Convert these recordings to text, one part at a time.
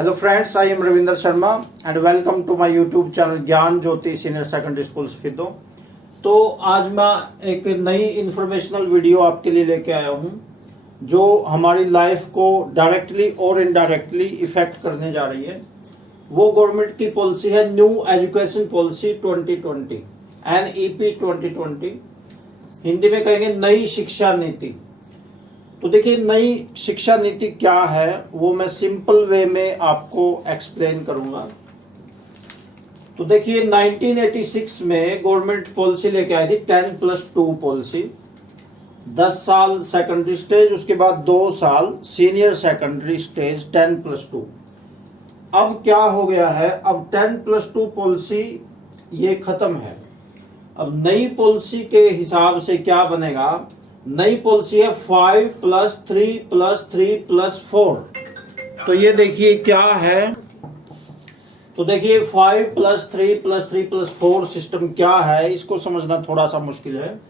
Hello friends, I am Ravinder Sharma and welcome to my YouTube channel ज्ञान ज्योति senior secondary school Safidon. तो आज मैं एक नई इंफॉर्मेशनल वीडियो आपके लिए लेके आया हूँ जो हमारी लाइफ को डायरेक्टली और इनडायरेक्टली इफेक्ट करने जा रही है। वो गवर्नमेंट की पॉलिसी है new education policy 2020 NEP 2020, Hindi में कहेंगे नई शिक्षा नीति। तो देखिए नई शिक्षा नीति क्या है वो मैं सिंपल वे में आपको एक्सप्लेन करूंगा। तो देखिए 1986 में गवर्नमेंट पॉलिसी लेके आई थी 10+2 पॉलिसी। 10 साल सेकेंडरी स्टेज, उसके बाद 2 साल सीनियर सेकेंडरी स्टेज 10+2। अब क्या हो गया है, अब 10+2 पॉलिसी ये खत्म है। अब नई पॉलिसी के हिसाब से क्या बनेगा, नई पॉलिसी है 5+3+3+4। तो ये देखिए क्या है, तो देखिए 5+3+3+4 सिस्टम क्या है, इसको समझना थोड़ा सा मुश्किल है।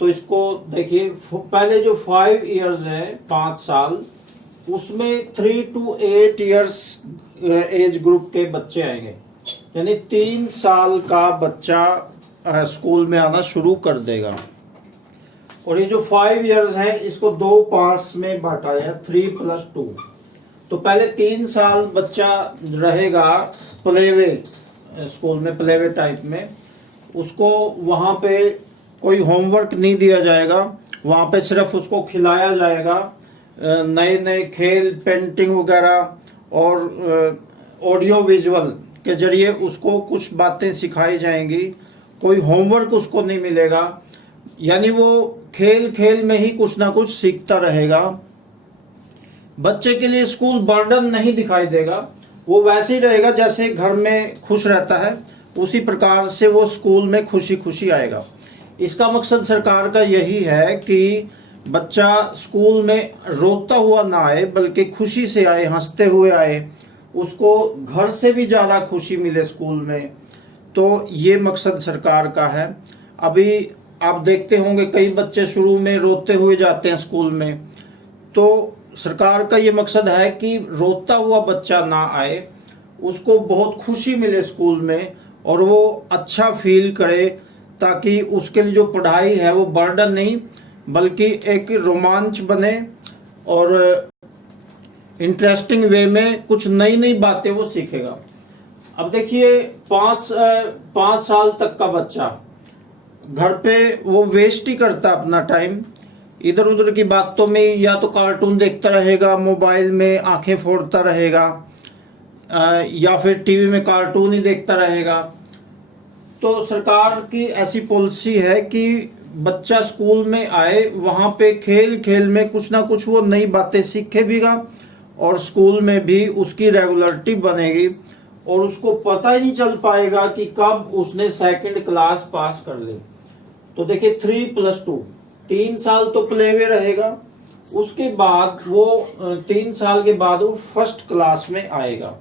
तो इसको देखिए, पहले जो 5 इयर्स है 5 साल, उसमें 3 to 8 इयर्स एज ग्रुप के बच्चे आएंगे, यानी 3 साल का बच्चा स्कूल में आना शुरू कर देगा। और ये जो 5 इयर्स है इसको 2 पार्ट्स में बांटा है 3+2। तो पहले 3 साल बच्चा रहेगा प्लेवे स्कूल में, प्लेवे टाइप में। उसको वहाँ पे कोई होमवर्क नहीं दिया जाएगा, वहाँ पे सिर्फ उसको खिलाया जाएगा, नए नए खेल, पेंटिंग वगैरह और ऑडियो विजुअल के जरिए उसको कुछ बातें सिखाई जाएंगी। कोई होमवर्क उसको नहीं मिलेगा, यानी वो खेल खेल में ही कुछ ना कुछ सीखता रहेगा। बच्चे के लिए स्कूल बर्डन नहीं दिखाई देगा, वो वैसे ही रहेगा जैसे घर में खुश रहता है, उसी प्रकार से वो स्कूल में खुशी खुशी आएगा। इसका मकसद सरकार का यही है कि बच्चा स्कूल में रोता हुआ ना आए, बल्कि खुशी से आए, हंसते हुए आए, उसको घर से भी ज़्यादा खुशी मिले स्कूल में। तो ये मकसद सरकार का है। अभी आप देखते होंगे कई बच्चे शुरू में रोते हुए जाते हैं स्कूल में, तो सरकार का ये मकसद है कि रोता हुआ बच्चा ना आए, उसको बहुत खुशी मिले स्कूल में और वो अच्छा फील करे, ताकि उसके लिए जो पढ़ाई है वो बर्डन नहीं बल्कि एक रोमांच बने और इंटरेस्टिंग वे में कुछ नई नई बातें वो सीखेगा। अब देखिए 5 साल तक का बच्चा घर पे वो वेस्ट ही करता अपना टाइम, इधर उधर की बातों में, या तो कार्टून देखता रहेगा, मोबाइल में आंखें फोड़ता रहेगा, या फिर टीवी में कार्टून ही देखता रहेगा। तो सरकार की ऐसी पॉलिसी है कि बच्चा स्कूल में आए, वहाँ पे खेल खेल में कुछ ना कुछ वो नई बातें सीखे भीगा और स्कूल में भी उसकी रेगुलरिटी बनेगी और उसको पता ही नहीं चल पाएगा कि कब उसने सेकंड क्लास पास कर ली। तो देखिए 3+2, 3 साल तो प्लेवे रहेगा, उसके बाद वो 3 साल के बाद वो फर्स्ट क्लास में आएगा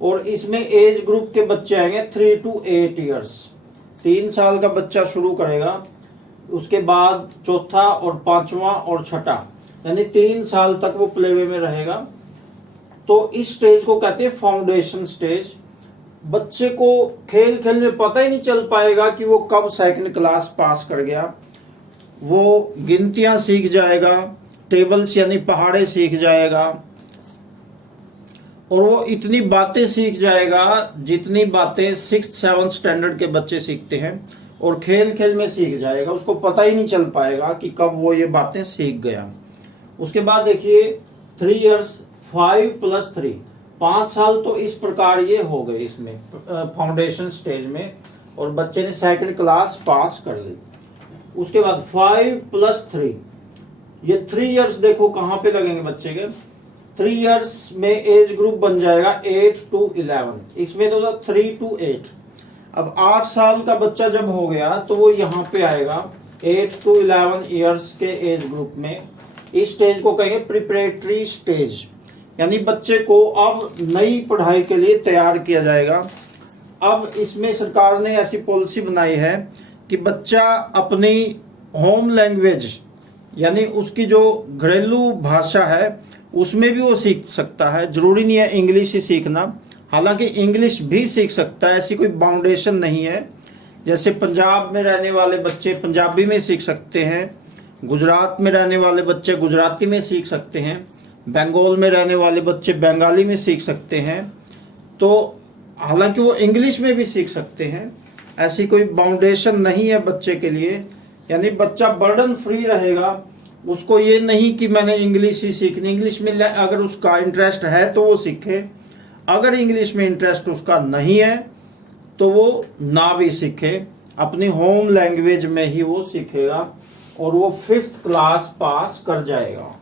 और इसमें एज ग्रुप के बच्चे आएंगे 3 to 8 इयर्स। 3 साल का बच्चा शुरू करेगा, उसके बाद चौथा और 5वां और छठा, यानी 3 साल तक वो प्लेवे में रहेगा। तो इस स्टेज को कहते हैं फाउंडेशन स्टेज। बच्चे को खेल खेल में पता ही नहीं चल पाएगा कि वो कब सेकंड क्लास पास कर गया। वो गिनतियां सीख जाएगा, टेबल्स यानी पहाड़े सीख जाएगा, और वो इतनी बातें सीख जाएगा जितनी बातें 6th-7th स्टैंडर्ड के बच्चे सीखते हैं, और खेल खेल में सीख जाएगा। उसको पता ही नहीं चल पाएगा कि कब वो ये बातें सीख गया। उसके बाद देखिए 3 इयर्स 5+3, 5 साल तो इस प्रकार ये हो गए इसमें फाउंडेशन स्टेज में, और बच्चे ने सेकंड क्लास पास कर ली। उसके बाद 5+3, ये 3 इयर्स देखो कहाँ पे लगेंगे बच्चे के। 3 इयर्स में एज ग्रुप बन जाएगा 8 to 11, इसमें तो 3 to 8। अब 8 साल का बच्चा जब हो गया तो वो यहाँ पे आएगा 8 to 11 इयर्स के एज ग्रुप में। इस स्टेज को कहेंगे प्रिपरेटरी स्टेज, यानी बच्चे को अब नई पढ़ाई के लिए तैयार किया जाएगा। अब इसमें सरकार ने ऐसी पॉलिसी बनाई है कि बच्चा अपनी होम लैंग्वेज, यानी उसकी जो घरेलू भाषा है, उसमें भी वो सीख सकता है। जरूरी नहीं है इंग्लिश ही सीखना, हालांकि इंग्लिश भी सीख सकता है, ऐसी कोई बाउंडेशन नहीं है। जैसे पंजाब में रहने वाले बच्चे पंजाबी में सीख सकते हैं, गुजरात में रहने वाले बच्चे गुजराती में सीख सकते हैं, बंगाल में रहने वाले बच्चे बंगाली में सीख सकते हैं। तो हालांकि वो इंग्लिश में भी सीख सकते हैं, ऐसी कोई बाउंडेशन नहीं है बच्चे के लिए। यानी बच्चा बर्डन फ्री रहेगा, उसको ये नहीं कि मैंने इंग्लिश ही सीखनी। इंग्लिश में अगर उसका इंटरेस्ट है तो वो सीखे, अगर इंग्लिश में इंटरेस्ट उसका नहीं है तो वो ना भी सीखे, अपनी होम लैंग्वेज में ही वो सीखेगा और वो 5th क्लास पास कर जाएगा।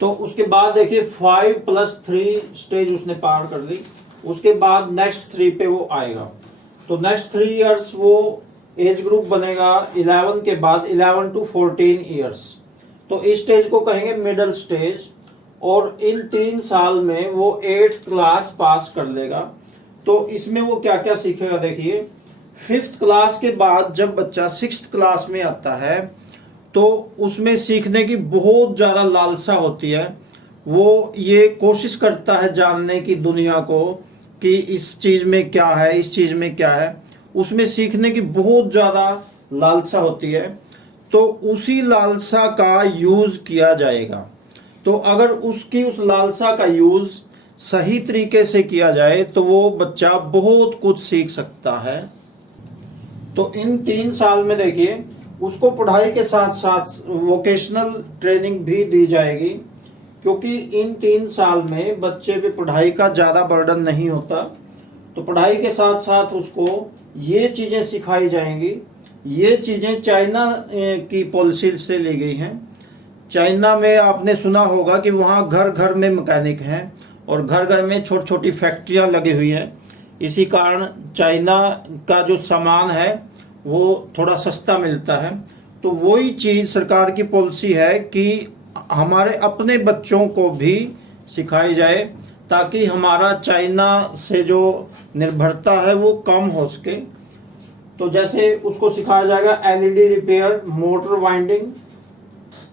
तो उसके बाद देखिए 5+3 स्टेज उसने पार कर ली, उसके बाद नेक्स्ट 3 पे वो आएगा। तो नेक्स्ट 3 इयर्स वो एज ग्रुप बनेगा 11 के बाद 11 to 14 इयर्स। तो इस स्टेज को कहेंगे मिडिल स्टेज, और इन 3 साल में वो 8th क्लास पास कर लेगा। तो इसमें वो क्या क्या सीखेगा देखिए, 5th क्लास के बाद जब बच्चा 6th क्लास में आता है तो उसमें सीखने की बहुत ज़्यादा लालसा होती है। वो ये कोशिश करता है जानने की दुनिया को कि इस चीज़ में क्या है, इस चीज़ में क्या है, उसमें सीखने की बहुत ज़्यादा लालसा होती है। तो उसी लालसा का यूज़ किया जाएगा। तो अगर उसकी उस लालसा का यूज़ सही तरीके से किया जाए तो वो बच्चा बहुत कुछ सीख सकता है। तो इन 3 साल में देखिए उसको पढ़ाई के साथ साथ वोकेशनल ट्रेनिंग भी दी जाएगी, क्योंकि इन 3 साल में बच्चे पे पढ़ाई का ज़्यादा बर्डन नहीं होता। तो पढ़ाई के साथ साथ उसको ये चीज़ें सिखाई जाएंगी। ये चीज़ें चाइना की पॉलिसी से ली गई हैं। चाइना में आपने सुना होगा कि वहाँ घर घर में मैकेनिक हैं और घर घर में छोटी छोटी फैक्ट्रियाँ लगी हुई हैं। इसी कारण चाइना का जो सामान है वो थोड़ा सस्ता मिलता है। तो वही चीज़ सरकार की पॉलिसी है कि हमारे अपने बच्चों को भी सिखाई जाए, ताकि हमारा चाइना से जो निर्भरता है वो कम हो सके। तो जैसे उसको सिखाया जाएगा LED repair, motor winding,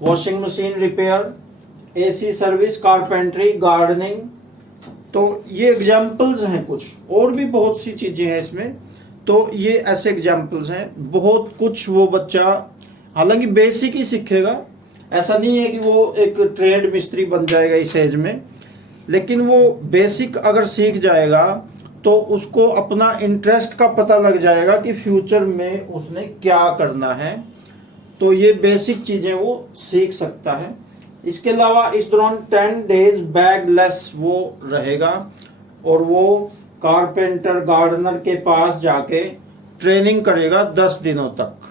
washing machine repair, AC service, carpentry, gardening. तो ये एग्जाम्पल्स हैं, कुछ और भी बहुत सी चीज़ें हैं इसमें। तो ये ऐसे एग्जाम्पल्स हैं, बहुत कुछ वो बच्चा हालांकि बेसिक ही सीखेगा। ऐसा नहीं है कि वो एक ट्रेड मिस्त्री बन जाएगा इस एज में, लेकिन वो बेसिक अगर सीख जाएगा तो उसको अपना इंटरेस्ट का पता लग जाएगा कि फ्यूचर में उसने क्या करना है। तो ये बेसिक चीज़ें वो सीख सकता है। इसके अलावा इस दौरान 10 डेज बैगलेस वो रहेगा और वो कारपेंटर, गार्डनर के पास जाके ट्रेनिंग करेगा 10 दिनों तक।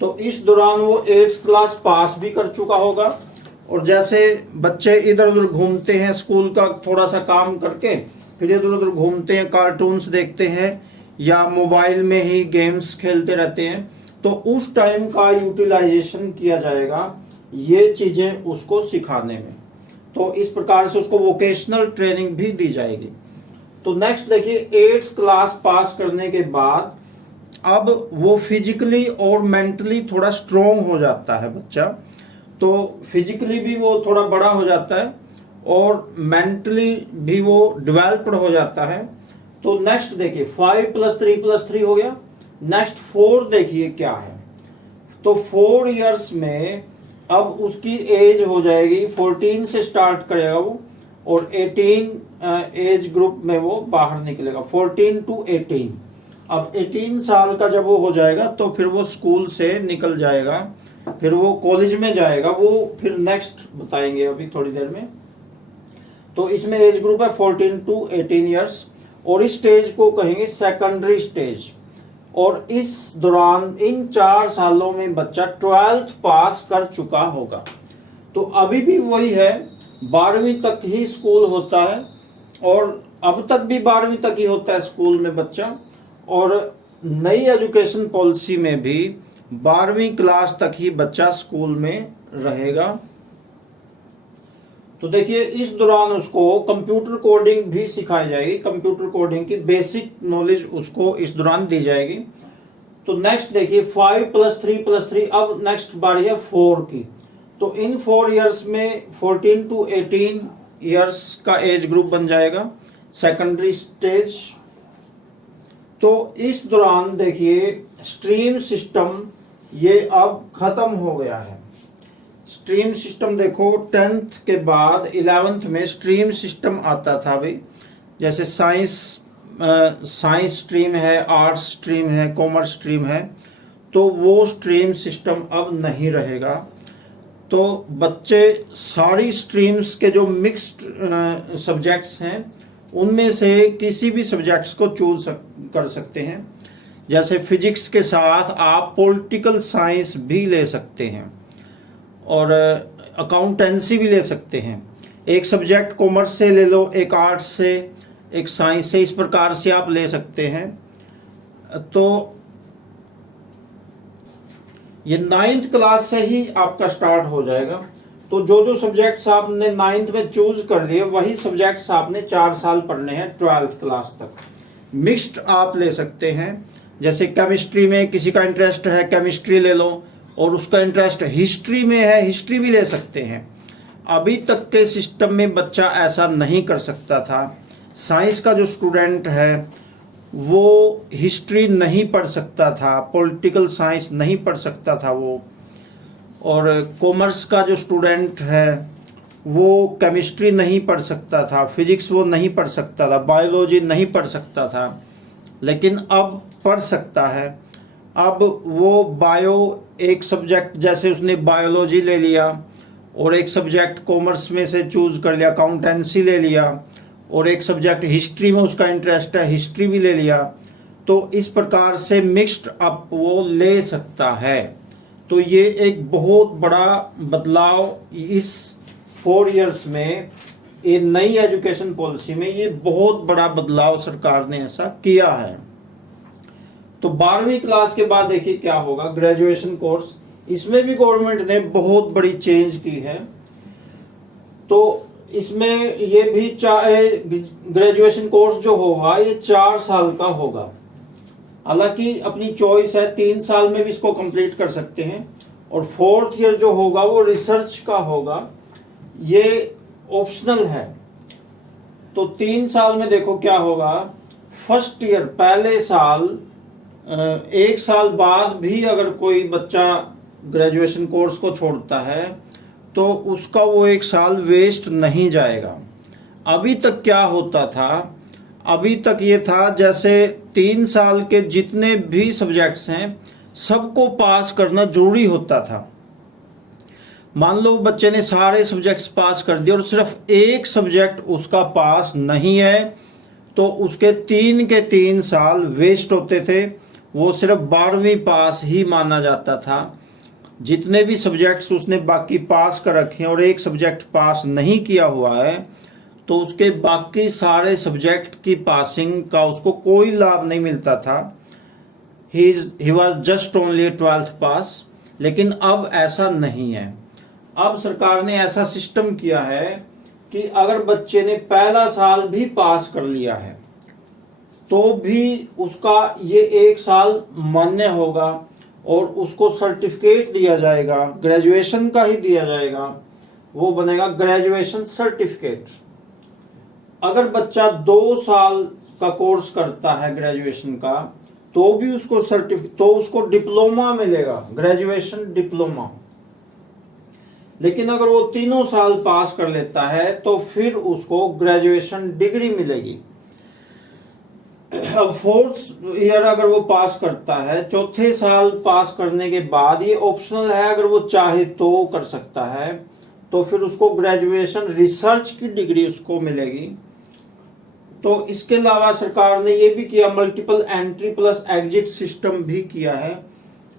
तो इस दौरान वो 8th क्लास पास भी कर चुका होगा। और जैसे बच्चे इधर उधर घूमते हैं, स्कूल का थोड़ा सा काम करके फिर इधर उधर घूमते हैं, कार्टून्स देखते हैं या मोबाइल में ही गेम्स खेलते रहते हैं, तो उस टाइम का यूटिलाइजेशन किया जाएगा ये चीज़ें उसको सिखाने में। तो इस प्रकार से उसको वोकेशनल ट्रेनिंग भी दी जाएगी। तो नेक्स्ट देखिए 8th क्लास पास करने के बाद अब वो फिजिकली और मेंटली थोड़ा स्ट्रोंग हो जाता है बच्चा। तो फिजिकली भी वो थोड़ा बड़ा हो जाता है और मेंटली भी वो डेवलप्ड हो जाता है। तो नेक्स्ट देखिए 5+3+3 हो गया। नेक्स्ट 4 देखिए क्या है। तो 4 इयर्स में अब उसकी एज हो जाएगी 14 से स्टार्ट करेगा वो और 18 एज ग्रुप में वो बाहर निकलेगा, 14 to 18। अब 18 साल का जब वो हो जाएगा तो फिर वो स्कूल से निकल जाएगा, फिर वो कॉलेज में जाएगा। वो फिर नेक्स्ट बताएंगे अभी थोड़ी देर में। तो इसमें एज ग्रुप है 14 to 18 इयर्स और इस स्टेज को कहेंगे सेकेंडरी स्टेज। और इस दौरान इन 4 सालों में बच्चा 12th पास कर चुका होगा। तो अभी भी वही है, 12वीं तक ही स्कूल होता है और अब तक भी 12वीं तक ही होता है स्कूल में बच्चा। और नई एजुकेशन पॉलिसी में भी 12वीं क्लास तक ही बच्चा स्कूल में रहेगा। तो देखिए इस दौरान उसको कंप्यूटर कोडिंग भी सिखाई जाएगी, कंप्यूटर कोडिंग की बेसिक नॉलेज उसको इस दौरान दी जाएगी। तो नेक्स्ट देखिए 5 + 3 + 3, अब नेक्स्ट बारी है 4 की। तो इन 4 इयर्स में 14 to 18 इयर्स का एज ग्रुप बन जाएगा, सेकेंडरी स्टेज। तो इस दौरान देखिए स्ट्रीम सिस्टम ये अब खत्म हो गया है। स्ट्रीम सिस्टम देखो 10th के बाद 11th में स्ट्रीम सिस्टम आता था भाई, जैसे साइंस स्ट्रीम है, आर्ट्स स्ट्रीम है, कॉमर्स स्ट्रीम है, तो वो स्ट्रीम सिस्टम अब नहीं रहेगा। तो बच्चे सारी स्ट्रीम्स के जो मिक्स्ड सब्जेक्ट्स हैं उनमें से किसी भी सब्जेक्ट्स को चूज कर सकते हैं। जैसे फिजिक्स के साथ आप पॉलिटिकल साइंस भी ले सकते हैं और अकाउंटेंसी भी ले सकते हैं। एक सब्जेक्ट कॉमर्स से ले लो, एक आर्ट्स से, एक साइंस से, इस प्रकार से आप ले सकते हैं। तो ये 9th क्लास से ही आपका स्टार्ट हो जाएगा। तो जो जो सब्जेक्ट्स आपने 9th में चूज कर लिए वही सब्जेक्ट्स आपने 4 साल पढ़ने हैं 12th क्लास तक। मिक्स्ड आप ले सकते हैं, जैसे केमिस्ट्री में किसी का इंटरेस्ट है केमिस्ट्री ले लो, और उसका इंटरेस्ट हिस्ट्री में है हिस्ट्री भी ले सकते हैं। अभी तक के सिस्टम में बच्चा ऐसा नहीं कर सकता था। साइंस का जो स्टूडेंट है वो हिस्ट्री नहीं पढ़ सकता था, पॉलिटिकल साइंस नहीं पढ़ सकता था वो, और कॉमर्स का जो स्टूडेंट है वो केमिस्ट्री नहीं पढ़ सकता था, फिजिक्स वो नहीं पढ़ सकता था, बायोलॉजी नहीं पढ़ सकता था। लेकिन अब पढ़ सकता है। अब वो एक सब्जेक्ट, जैसे उसने बायोलॉजी ले लिया और एक सब्जेक्ट कॉमर्स में से चूज कर लिया, अकाउंटेंसी ले लिया, और एक सब्जेक्ट हिस्ट्री में उसका इंटरेस्ट है हिस्ट्री भी ले लिया, तो इस प्रकार से मिक्स्ड अप वो ले सकता है। तो ये एक बहुत बड़ा बदलाव इस 4 इयर्स में, ये नई एजुकेशन पॉलिसी में ये बहुत बड़ा बदलाव सरकार ने ऐसा किया है। तो 12वीं क्लास के बाद देखिए क्या होगा, ग्रेजुएशन कोर्स। इसमें भी गवर्नमेंट ने बहुत बड़ी चेंज की है। तो इसमें ये भी ग्रेजुएशन कोर्स जो होगा ये 4 साल का होगा। हालांकि अपनी चॉइस है, 3 साल में भी इसको कंप्लीट कर सकते हैं, और 4th ईयर जो होगा वो रिसर्च का होगा, ये ऑप्शनल है। तो 3 साल में देखो क्या होगा, फर्स्ट ईयर पहले साल, 1 साल बाद भी अगर कोई बच्चा ग्रेजुएशन कोर्स को छोड़ता है तो उसका वो 1 साल वेस्ट नहीं जाएगा। अभी तक क्या होता था, अभी तक ये था जैसे 3 साल के जितने भी सब्जेक्ट्स हैं सबको पास करना जरूरी होता था। मान लो बच्चे ने सारे सब्जेक्ट्स पास कर दिए और सिर्फ एक सब्जेक्ट उसका पास नहीं है, तो उसके 3 के 3 साल वेस्ट होते थे, वो सिर्फ 12वीं पास ही माना जाता था। जितने भी सब्जेक्ट्स उसने बाकी पास कर रखे हैं और एक सब्जेक्ट पास नहीं किया हुआ है, तो उसके बाकी सारे सब्जेक्ट की पासिंग का उसको कोई लाभ नहीं मिलता था। He was just only 12th पास। लेकिन अब ऐसा नहीं है। अब सरकार ने ऐसा सिस्टम किया है कि अगर बच्चे ने पहला साल भी पास कर लिया है तो भी उसका ये 1 साल मान्य होगा और उसको सर्टिफिकेट दिया जाएगा, ग्रेजुएशन का ही दिया जाएगा, वो बनेगा ग्रेजुएशन सर्टिफिकेट। अगर बच्चा 2 साल का कोर्स करता है ग्रेजुएशन का तो भी उसको तो उसको डिप्लोमा मिलेगा, ग्रेजुएशन डिप्लोमा। लेकिन अगर वो 3 साल पास कर लेता है तो फिर उसको ग्रेजुएशन डिग्री मिलेगी। अब 4th ईयर अगर वो पास करता है, 4थे साल पास करने के बाद, ये ऑप्शनल है, अगर वो चाहे तो कर सकता है, तो फिर उसको ग्रेजुएशन रिसर्च की डिग्री उसको मिलेगी। तो इसके अलावा सरकार ने ये भी किया, multiple entry plus exit system भी किया है।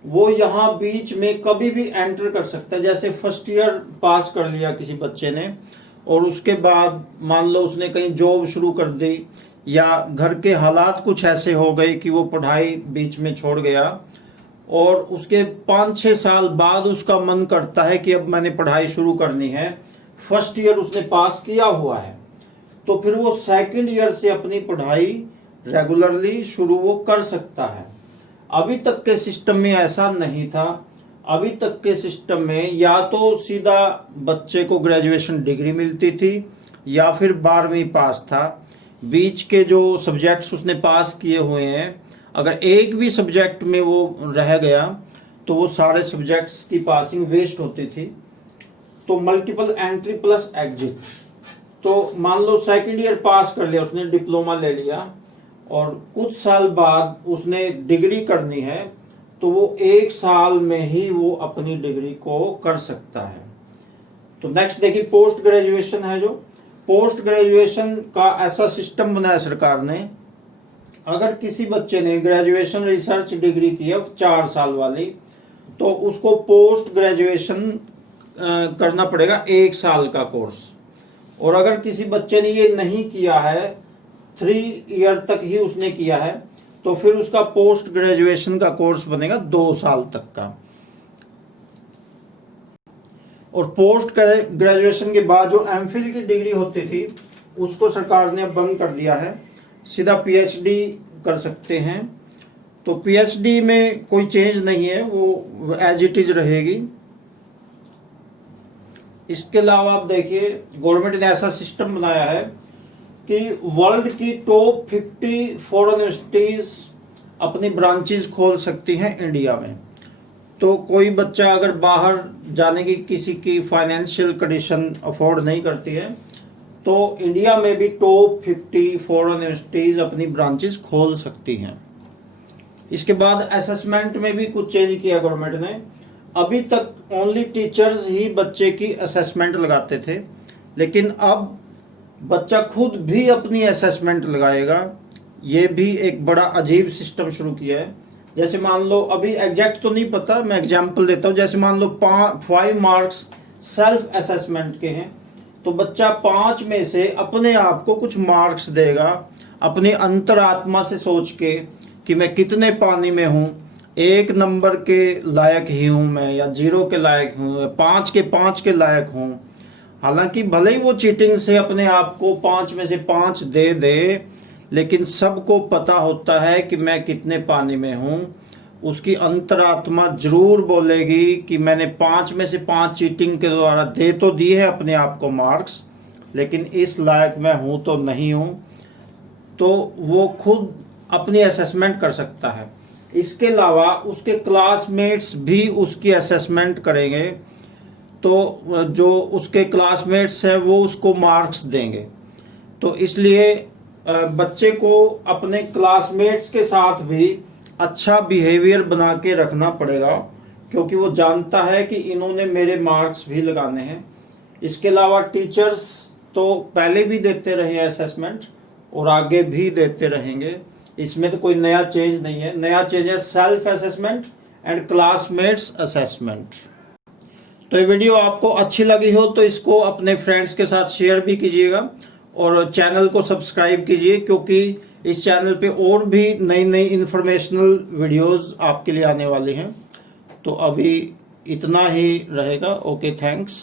वो यहाँ बीच में कभी भी एंटर कर सकता है। जैसे फर्स्ट ईयर पास कर लिया किसी बच्चे ने और उसके बाद मान लो उसने कहीं जॉब शुरू कर दी या घर के हालात कुछ ऐसे हो गए कि वो पढ़ाई बीच में छोड़ गया और उसके 5-6 साल बाद उसका मन करता है कि अब मैंने पढ़ाई शुरू करनी है, फर्स्ट ईयर उसने पास किया हुआ है, तो फिर वो 2nd ईयर से अपनी पढ़ाई रेगुलरली शुरू वो कर सकता है। अभी तक के सिस्टम में ऐसा नहीं था। अभी तक के सिस्टम में या तो सीधा बच्चे को ग्रेजुएशन डिग्री मिलती थी या फिर 12वीं पास था। बीच के जो सब्जेक्ट्स उसने पास किए हुए हैं, अगर एक भी सब्जेक्ट में वो रह गया तो वो सारे सब्जेक्ट्स की पासिंग वेस्ट होती थी। तो मल्टीपल एंट्री प्लस एग्जिट, तो मान लो सेकेंड ईयर पास कर लिया उसने, डिप्लोमा ले लिया और कुछ साल बाद उसने डिग्री करनी है, तो वो 1 साल में ही वो अपनी डिग्री को कर सकता है। तो नेक्स्ट देखिए पोस्ट ग्रेजुएशन है। जो पोस्ट ग्रेजुएशन का ऐसा सिस्टम बनाया सरकार ने, अगर किसी बच्चे ने ग्रेजुएशन रिसर्च डिग्री की है 4 साल वाली, तो उसको पोस्ट ग्रेजुएशन करना पड़ेगा 1 साल का कोर्स। और अगर किसी बच्चे ने ये नहीं किया है, 3 ईयर तक ही उसने किया है, तो फिर उसका पोस्ट ग्रेजुएशन का कोर्स बनेगा 2 साल तक का। और पोस्ट ग्रेजुएशन के बाद जो एमफिल की डिग्री होती थी उसको सरकार ने बंद कर दिया है, सीधा पीएचडी कर सकते हैं। तो पीएचडी में कोई चेंज नहीं है, वो एज इट इज रहेगी। इसके अलावा आप देखिए गवर्नमेंट ने ऐसा सिस्टम बनाया है कि वर्ल्ड की टॉप 50 फॉरेन यूनिवर्सिटीज अपनी ब्रांचेस खोल सकती हैं इंडिया में। तो कोई बच्चा अगर बाहर जाने की किसी की फाइनेंशियल कंडीशन अफोर्ड नहीं करती है, तो इंडिया में भी टॉप 50 फॉरेन यूनिवर्सिटीज अपनी ब्रांचेस खोल सकती हैं। इसके बाद असेसमेंट में भी कुछ चेंज किया गवर्नमेंट ने। अभी तक ओनली टीचर्स ही बच्चे की असेसमेंट लगाते थे, लेकिन अब बच्चा खुद भी अपनी असेसमेंट लगाएगा। ये भी एक बड़ा अजीब सिस्टम शुरू किया है। जैसे मान लो, अभी एग्जैक्ट तो नहीं पता, मैं एग्जांपल देता हूँ। जैसे मान लो 5 मार्क्स सेल्फ असेसमेंट के हैं, तो बच्चा 5 में से अपने आप को कुछ मार्क्स देगा अपनी अंतरात्मा से सोच के कि मैं कितने पानी में हूँ, 1 नंबर के लायक ही हूँ मैं, या 0 के लायक हूँ, 5 के लायक हूँ। हालांकि भले ही वो चीटिंग से अपने आप को 5 में से 5 दे दे, लेकिन सबको पता होता है कि मैं कितने पानी में हूँ। उसकी अंतरात्मा जरूर बोलेगी कि मैंने 5 में से 5 चीटिंग के द्वारा दे तो दी है अपने आप को मार्क्स, लेकिन इस लायक मैं हूँ तो नहीं हूँ। तो वो खुद अपनी असेसमेंट कर सकता है। इसके अलावा उसके क्लासमेट्स भी उसकी असेसमेंट करेंगे, तो जो उसके क्लासमेट्स हैं वो उसको मार्क्स देंगे। तो इसलिए बच्चे को अपने क्लासमेट्स के साथ भी अच्छा बिहेवियर बना के रखना पड़ेगा, क्योंकि वो जानता है कि इन्होंने मेरे मार्क्स भी लगाने हैं। इसके अलावा टीचर्स तो पहले भी देते रहे असेसमेंट और आगे भी देते रहेंगे, इसमें तो कोई नया चेंज नहीं है। नया चेंज है self assessment and classmates assessment. तो ये वीडियो आपको अच्छी लगी हो तो इसको अपने फ्रेंड्स के साथ शेयर भी कीजिएगा और चैनल को सब्सक्राइब कीजिए, क्योंकि इस चैनल पे और भी नई नई इंफॉर्मेशनल वीडियोस आपके लिए आने वाली हैं। तो अभी इतना ही रहेगा। Okay, thanks.